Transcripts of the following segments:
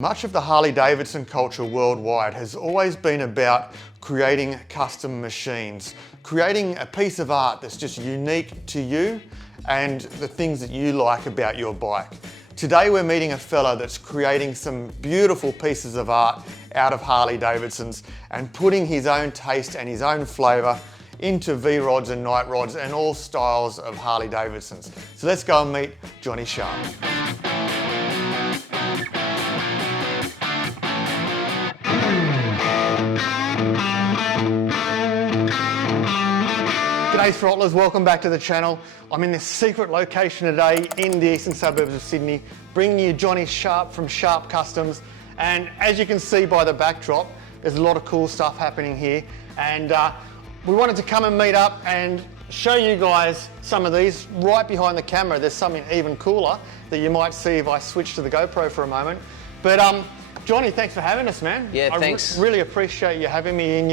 Much of the Harley-Davidson culture worldwide has always been about creating custom machines, creating a piece of art that's just unique to you and the things that you like about your bike. Today we're meeting a fella that's creating some beautiful pieces of art out of Harley-Davidson's and putting his own taste and his own flavour into V-rods and night rods and all styles of Harley-Davidson's. So let's go and meet Johhny Sharp. G'day throttlers, welcome back to the channel. I'm in this secret location today in the eastern suburbs of Sydney, bringing you Johhny Sharp from Sharp Customs. And as you can see by the backdrop, there's a lot of cool stuff happening here. And we wanted to come and meet up and show you guys some of these. Right behind the camera, there's something even cooler that you might see if I switch to the GoPro for a moment. But Johhny, thanks for having us, man. Yeah, thanks. I really appreciate you having me in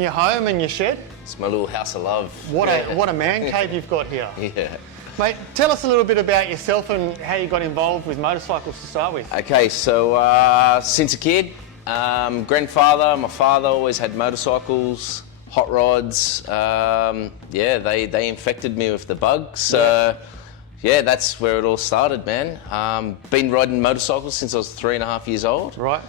your home and your shed. It's my little house of love. What a man cave you've got here. Yeah. Mate, tell us a little bit about yourself and how you got involved with motorcycles to start with. Okay, so since a kid, my father always had motorcycles, hot rods. Yeah, they infected me with the bug. So yeah, that's where it all started, man. Been riding motorcycles since I was 3.5 years old. Right.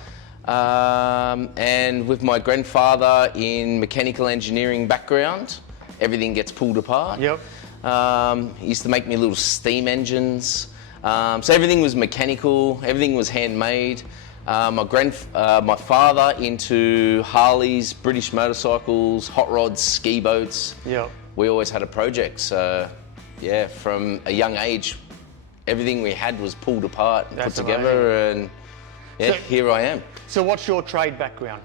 And with my grandfather in mechanical engineering background, everything gets pulled apart. Yep. He used to make me little steam engines. So everything was mechanical, everything was handmade. My father into Harleys, British motorcycles, hot rods, ski boats. Yep. We always had a project. So yeah, from a young age, everything we had was pulled apart and put together, and yeah, here I am. So what's your trade background?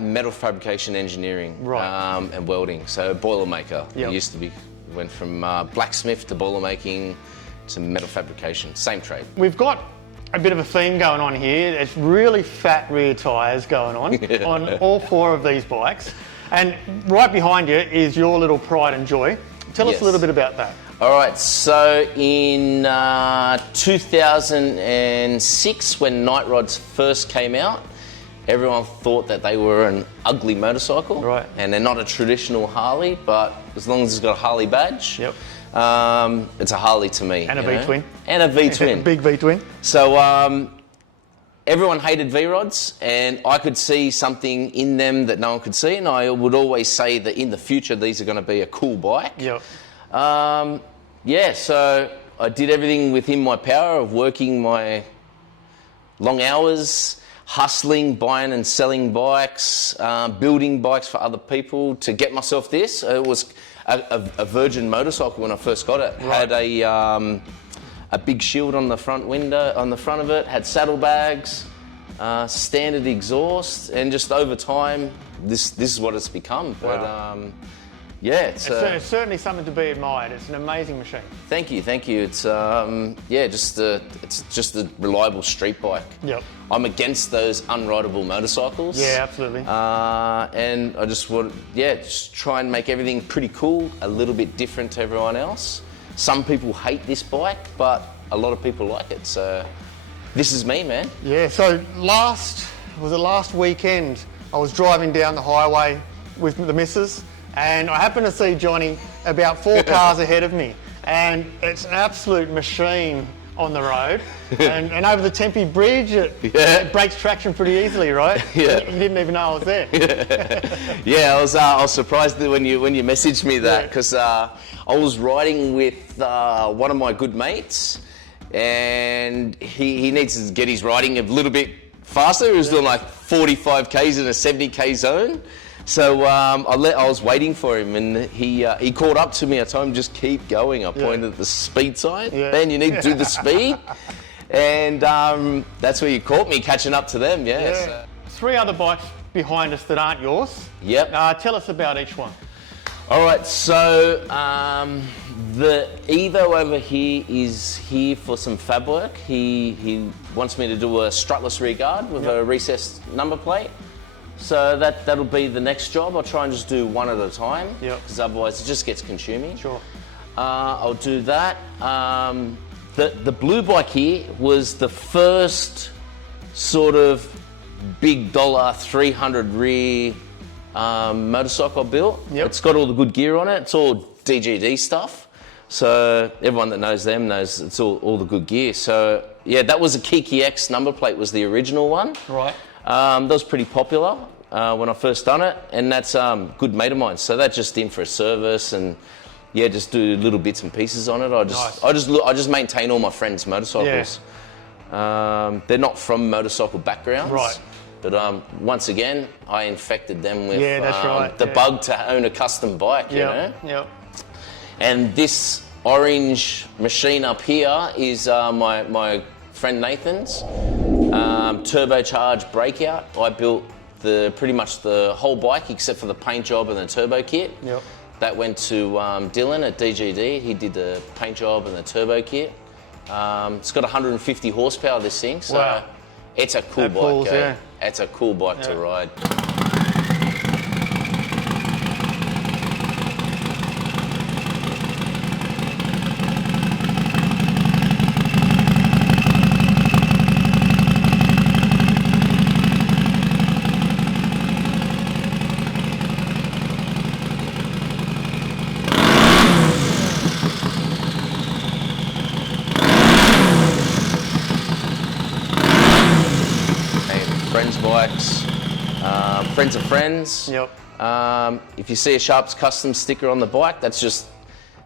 Metal fabrication engineering, right. And welding. So boilermaker. Yep. It used to be, went from blacksmith to boilermaking to metal fabrication, same trade. We've got a bit of a theme going on here. It's really fat rear tyres going on all four of these bikes. And right behind you is your little pride and joy. Tell us a little bit about that. All right, so in 2006, when night rods first came out, everyone thought that they were an ugly motorcycle. Right. And they're not a traditional Harley, but as long as it's got a Harley badge, yep. It's a Harley to me. And a V-twin. And a V-twin. Big V-twin. So everyone hated V-rods, and I could see something in them that no one could see, and I would always say that in the future these are going to be a cool bike. Yep. Yeah, so I did everything within my power of working my long hours, hustling, buying and selling bikes, building bikes for other people to get myself this. It was a Virgin motorcycle when I first got it. Right. Had a big shield on the front window, on the front of it, had saddlebags, standard exhaust, and just over time, this is what it's become. But wow. Yeah, it's certainly something to be admired. It's an amazing machine. Thank you. It's it's just a reliable street bike. Yep. I'm against those unrideable motorcycles. Yeah, absolutely. And I just want, just try and make everything pretty cool, a little bit different to everyone else. Some people hate this bike, but a lot of people like it. So this is me, man. Yeah. So last weekend, I was driving down the highway with the missus, and I happened to see Johhny about 4 cars ahead of me, and it's an absolute machine on the road. And over the Tempe Bridge, it breaks traction pretty easily, right? Yeah. You didn't even know I was there. Yeah, I was surprised when you messaged me that, because I was riding with one of my good mates, and he needs to get his riding a little bit faster. He was doing like 45 Ks in a 70K zone. So I was waiting for him, and he caught up to me. I told him just keep going. I pointed at the speed sign. Yeah. Man, you need to do the speed. And that's where you caught me catching up to them. Yeah. So. 3 other bikes behind us that aren't yours. Yep. Tell us about each one. All right. So the Evo over here is here for some fab work. He wants me to do a strutless rear guard with a recessed number plate. So that'll be the next job. I'll try and just do one at a time, because otherwise it just gets consuming. Sure. I'll do that. The blue bike here was the first sort of big dollar 300 rear motorcycle I built. Yep. It's got all the good gear on it. It's all DGD stuff. So everyone that knows them knows it's all the good gear. So yeah, that was a Kiki X number plate, was the original one. Right. That was pretty popular when I first done it, and that's good mate of mine. So that's just in for a service, and yeah, just do little bits and pieces on it. I just maintain all my friends' motorcycles. Yeah. They're not from motorcycle backgrounds. Right. But once again, I infected them with that's right. the bug to own a custom bike, you know? Yep. And this orange machine up here is my friend Nathan's turbocharged Breakout. I built pretty much the whole bike except for the paint job and the turbo kit. Yep. That went to Dylan at DGD. He did the paint job and the turbo kit. It's got 150 horsepower, this thing. So wow. It's a cool bike. Yeah. It's a cool bike to ride. Friends' bikes, friends of friends. Yep. If you see a Sharp's Custom sticker on the bike, that's just,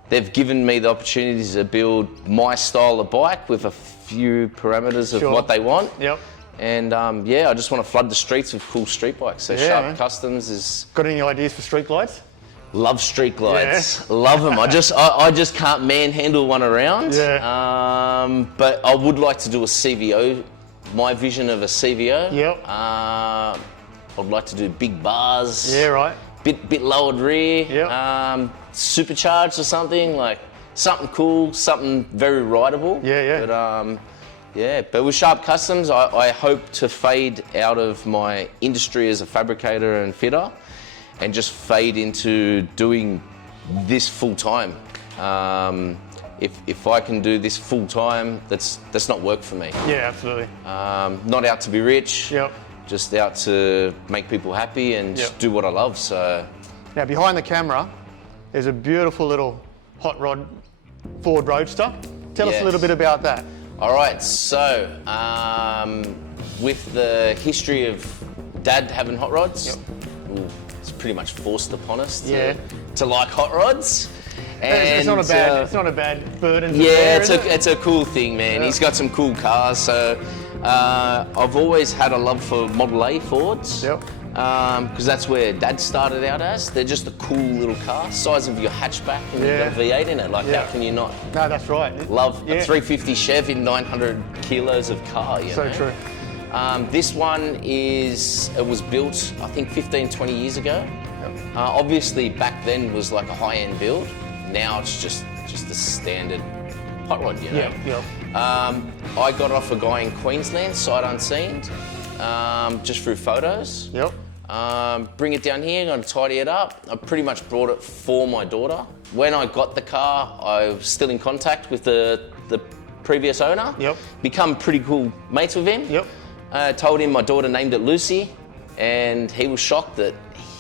they've given me the opportunity to build my style of bike with a few parameters of what they want. Yep. And yeah, I just want to flood the streets with cool street bikes. So Sharp man. Customs is... Got any ideas for street glides? Love street glides. Yeah. Love them. I just can't manhandle one around. Yeah. But I would like to do a CVO. My vision of a CVO. Yep. I'd like to do big bars. Yeah, right. Bit lowered rear. Yep. Supercharged or something, like something cool, something very rideable. Yeah, yeah. But with Sharp Customs, I hope to fade out of my industry as a fabricator and fitter and just fade into doing this full time. If I can do this full time, that's not work for me. Yeah, absolutely. Not out to be rich. Yep. Just out to make people happy and just do what I love. So now behind the camera, there's a beautiful little hot rod Ford Roadster. Tell us a little bit about that. All right. So with the history of Dad having hot rods, it's pretty much forced upon us to like hot rods. And, it's not a bad burden. Yeah, it's a cool thing, man. Yeah. He's got some cool cars. So I've always had a love for Model A Fords. Yep. Because that's where Dad started out as. They're just a cool little car, size of your hatchback, and you've got a V8 in it. Like, how can you not? No, that's right. Love a 350 Chev in 900 kilos of car. You know? True. This one it was built, I think, 15, 20 years ago. Yep. Obviously, back then was like a high-end build. Now it's just a standard hot rod, you know. Yep. I got off a guy in Queensland, sight unseen, just through photos. Yep. Bring it down here, gonna tidy it up. I pretty much brought it for my daughter. When I got the car, I was still in contact with the previous owner. Yep. Become pretty cool mates with him. Yep. Told him my daughter named it Lucy, and he was shocked that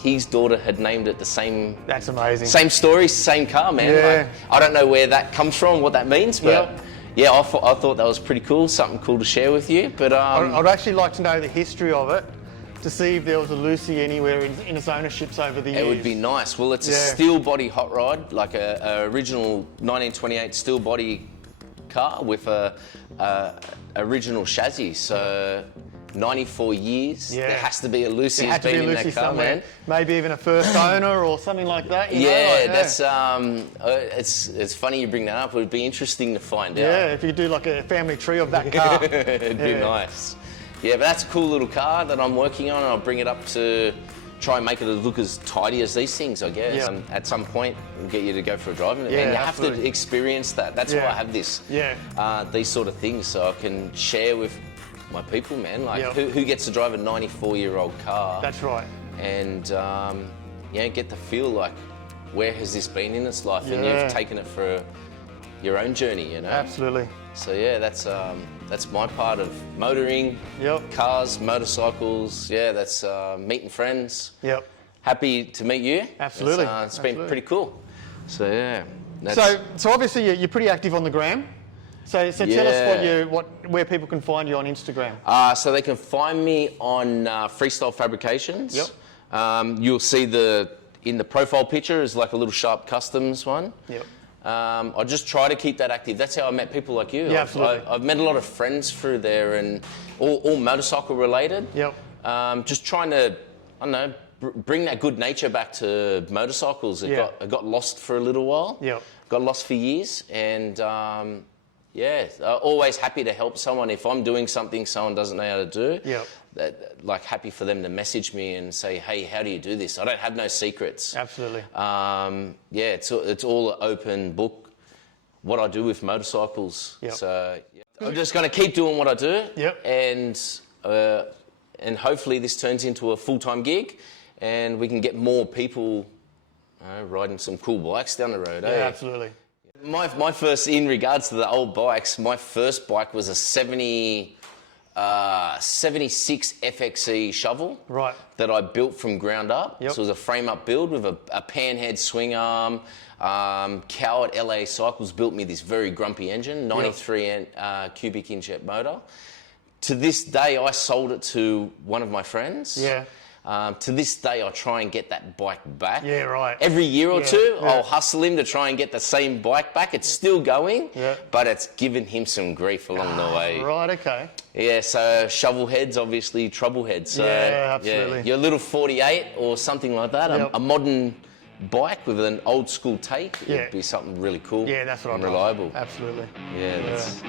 his daughter had named it the same. That's amazing. Same story, same car, man. Yeah. Like, I don't know where that comes from, what that means, but yeah, I thought that was pretty cool, something cool to share with you. But I'd actually like to know the history of it, to see if there was a Lucy anywhere in its ownerships over the years. It would be nice. Well, it's a steel body hot rod, like a original 1928 steel body car with a original chassis. So 94 years. There has to be a Lucy has been in that car, man. Maybe even a first owner or something like that. You know, that's it's funny you bring that up. It would be interesting to find out. Yeah, if you could do like a family tree of that car. It'd be nice. Yeah, but that's a cool little car that I'm working on, and I'll bring it up to try and make it look as tidy as these things, I guess. Yeah. At some point, we'll get you to go for a drive in it. Yeah, and you absolutely. have to experience that. That's why I have this. Yeah. These sort of things, so I can share with my people, man. Like, who gets to drive a 94-year-old car? That's right. And get the feel like, where has this been in its life? And you've taken it for your own journey, you know? Absolutely. So yeah, that's my part of motoring, cars, motorcycles. Yeah, that's meeting friends. Yep. Happy to meet you. Absolutely. It's been pretty cool. So yeah. So obviously you're pretty active on the gram. So tell us where people can find you on Instagram. So they can find me on Freestyle Fabrications. Yep. You'll see in the profile picture is like a little Sharp Customs one. Yep. I just try to keep that active. That's how I met people like you. Yeah, absolutely. I've met a lot of friends through there, and all motorcycle related. Yep. Just trying to, I don't know, bring that good nature back to motorcycles. It got lost for a little while. Yep. Got lost for years, and always happy to help someone. If I'm doing something someone doesn't know how to do, like happy for them to message me and say, hey, how do you do this? I don't have no secrets. Absolutely. It's all open book, what I do with motorcycles. Yep. So I'm just going to keep doing what I do. Yep. And hopefully this turns into a full-time gig and we can get more people riding some cool bikes down the road. Yeah, absolutely. My first, in regards to the old bikes, my first bike was a 76 FXE shovel that I built from ground up. Yep. So it was a frame-up build with a panhead swing arm. Coward LA Cycles built me this very grumpy engine, 93 cubic inch motor. To this day, I sold it to one of my friends. Yeah. To this day, I try and get that bike back. Yeah, right. Every year or two, I'll hustle him to try and get the same bike back. It's still going, but it's given him some grief along the way. Right, okay. Yeah, so shovel heads, obviously trouble heads. So, absolutely. your little 48 or something like that, a modern bike with an old school take, it'd be something really cool. Yeah, that's what and reliable. Absolutely. Yeah, that's...